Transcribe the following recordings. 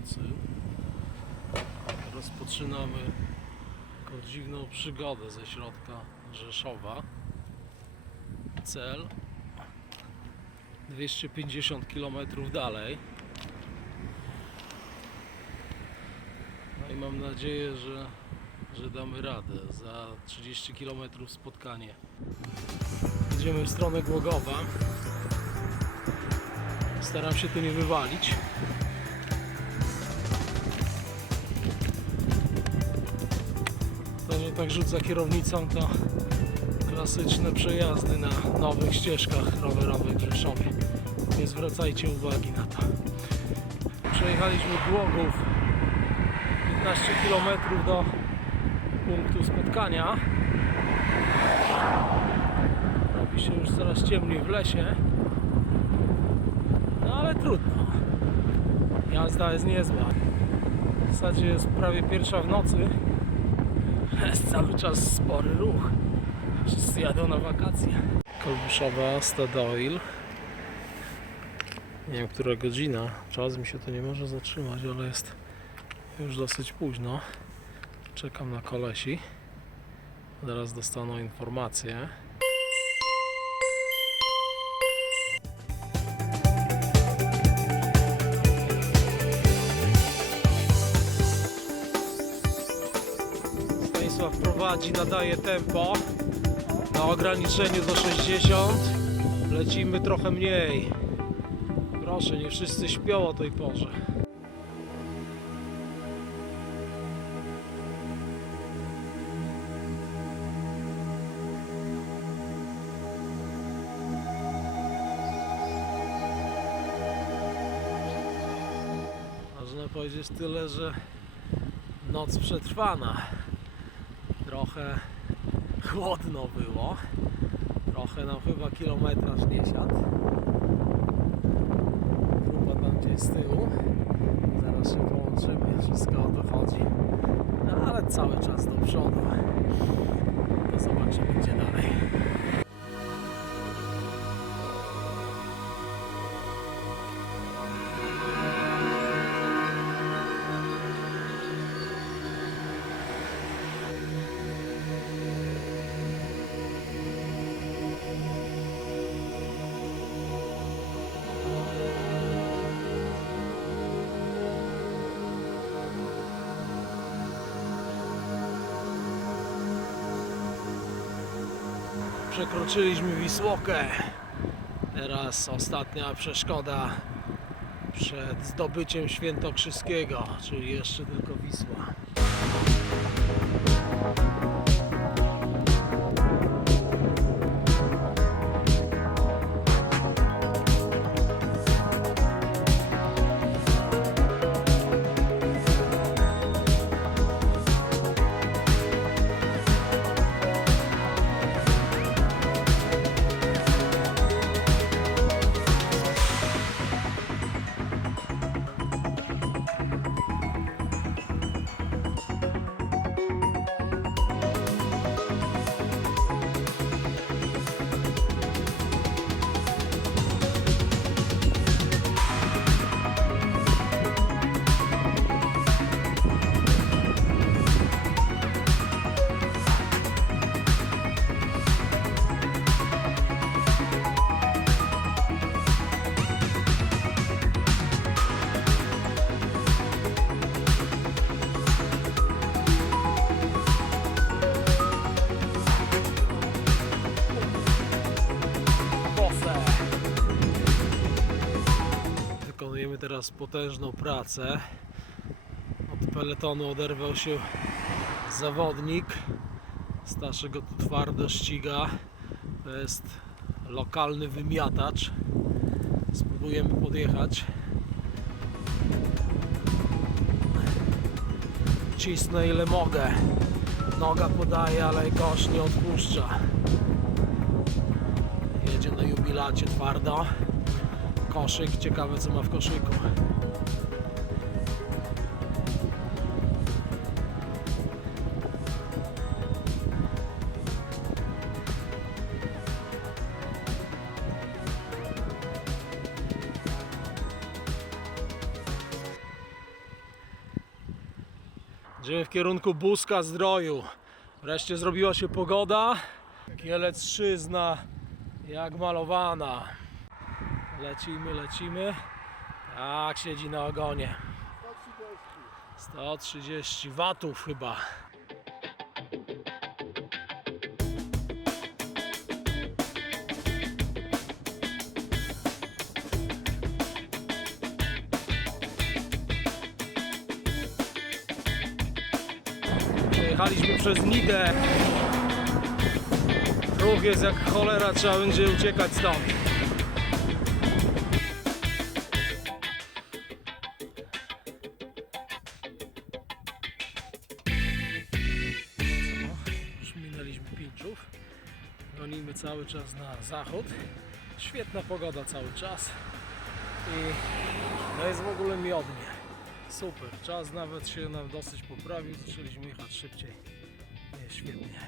nocy. Rozpoczynamy dziwną przygodę ze środka Rzeszowa. Cel 250 km dalej. No i mam nadzieję, że, że damy radę. Za 30 km spotkanie. Idziemy w stronę Głogowa. Staram się tu nie wywalić. To nie tak rzuca kierownicą, to klasyczne przejazdy na nowych ścieżkach rowerowych w Rzeszowie. Nie zwracajcie uwagi na to. Przejechaliśmy Głogów 15 km do punktu spotkania. Robi się już coraz ciemniej w lesie. No ale trudno. Jazda jest niezła. W zasadzie jest prawie pierwsza w nocy. Jest cały czas spory ruch. Wszyscy jadą na wakacje. Kolbuszowa Stadoil. Nie wiem, która godzina. Czas mi się to nie może zatrzymać, ale jest już dosyć późno. Czekam na kolesi. Zaraz dostaną informację. Prowadzi, nadaje tempo na ograniczeniu do 60. Lecimy trochę mniej. Proszę, nie wszyscy śpią o tej porze. Można powiedzieć tyle, że noc przetrwana. Trochę chłodno było. Trochę nam chyba kilometraż nie siadł. Grupa tam gdzieś z tyłu. Zaraz się połączymy, wszystko o to chodzi. No ale cały czas do przodu. To zobaczymy gdzie dalej. Przekroczyliśmy Wisłokę. Teraz ostatnia przeszkoda przed zdobyciem Świętokrzyskiego, czyli jeszcze tylko Wisła. Teraz potężną pracę. Od peletonu oderwał się zawodnik. Staszy go tu twardo ściga. To jest lokalny wymiatacz. Spróbujemy podjechać. Cisnę ile mogę. Noga podaje, ale kosz nie odpuszcza. Jedzie na jubilacie twardo. Koszyk, ciekawe co ma w koszyku. Idziemy w kierunku Buska Zdroju. Wreszcie zrobiła się pogoda. Kielecczyzna jak malowana. Lecimy, lecimy. Tak, siedzi na ogonie. 130 watów chyba. Przejechaliśmy przez Nidę. Ruch jest jak cholera, trzeba będzie uciekać stąd. Czas na zachód. Świetna pogoda cały czas. I no jest w ogóle miodnie. Super, czas nawet się nam dosyć poprawił, zaczęliśmy jechać szybciej. Świetnie.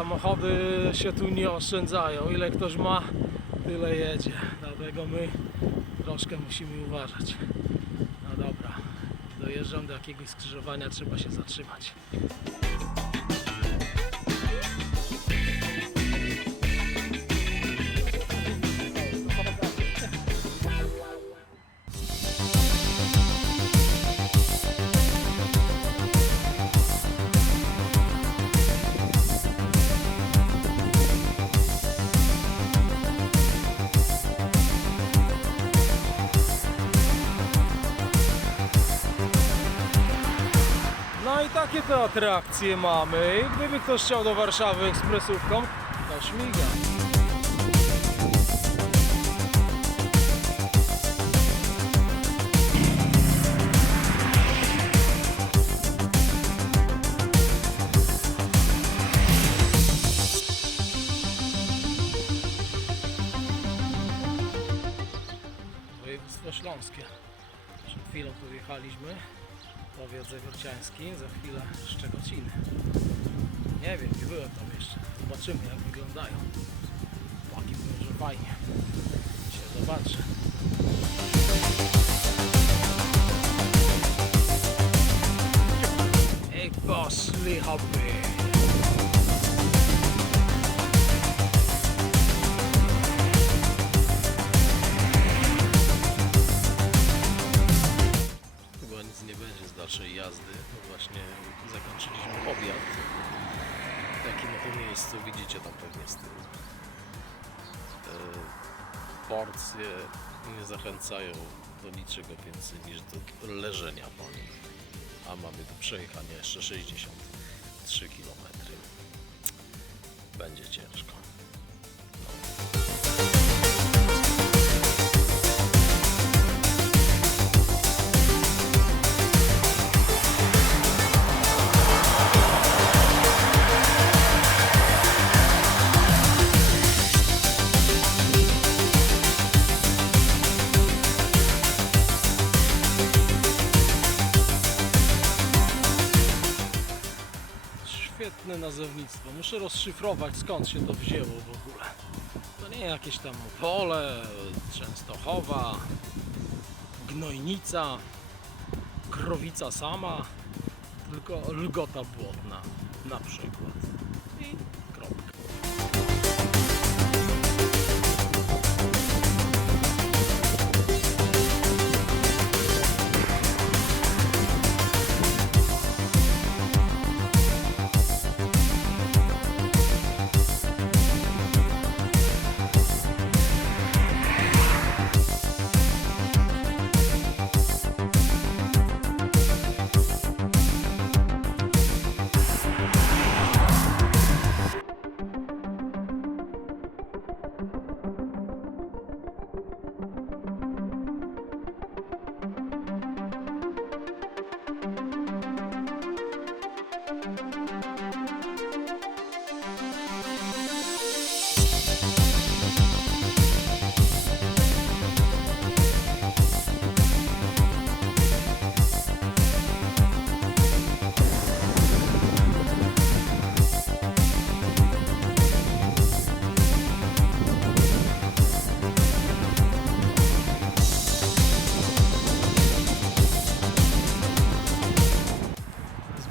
Samochody się tu nie oszczędzają. Ile ktoś ma, tyle jedzie. Dlatego my troszkę musimy uważać. No dobra, dojeżdżam do jakiegoś skrzyżowania, trzeba się zatrzymać. Atrakcje mamy. Gdyby ktoś chciał do Warszawy ekspresówką, to śmiga. Województwo Śląskie. Przed chwilą tu. Powiat Zawierciański, za chwilę Szczegociny. Nie wiem, nie byłem tam jeszcze. Zobaczymy jak wyglądają. Płaki mówią, że fajnie. Się zobaczy. Ej, hopy. Zachęcają do niczego więcej niż do leżenia po nich. A mamy do przejechania jeszcze 63 km. Będzie ciężko. Nazewnictwo. Muszę rozszyfrować skąd się to wzięło w ogóle. To nie jakieś tam pole, Częstochowa, Gnojnica, Krowica sama, tylko Lgota Błotna na przykład. I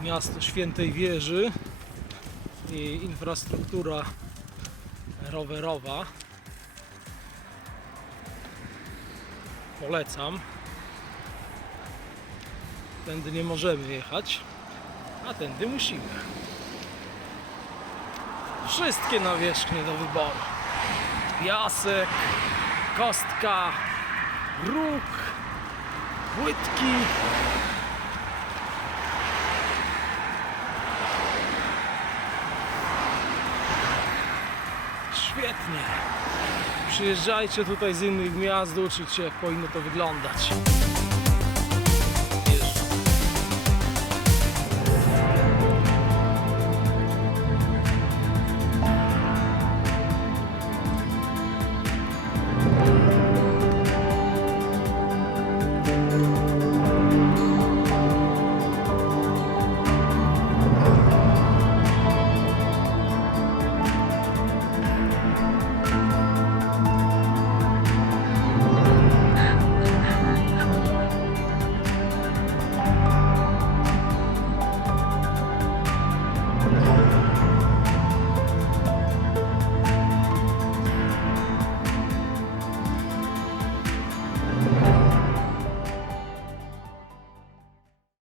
miasto Świętej Wieży i infrastruktura rowerowa. Polecam. Tędy nie możemy jechać, a tędy musimy. Wszystkie nawierzchnie do wyboru. Piasek, kostka, róg, płytki, Przyjeżdżajcie tutaj z innych miast, uczyć się jak powinno to wyglądać.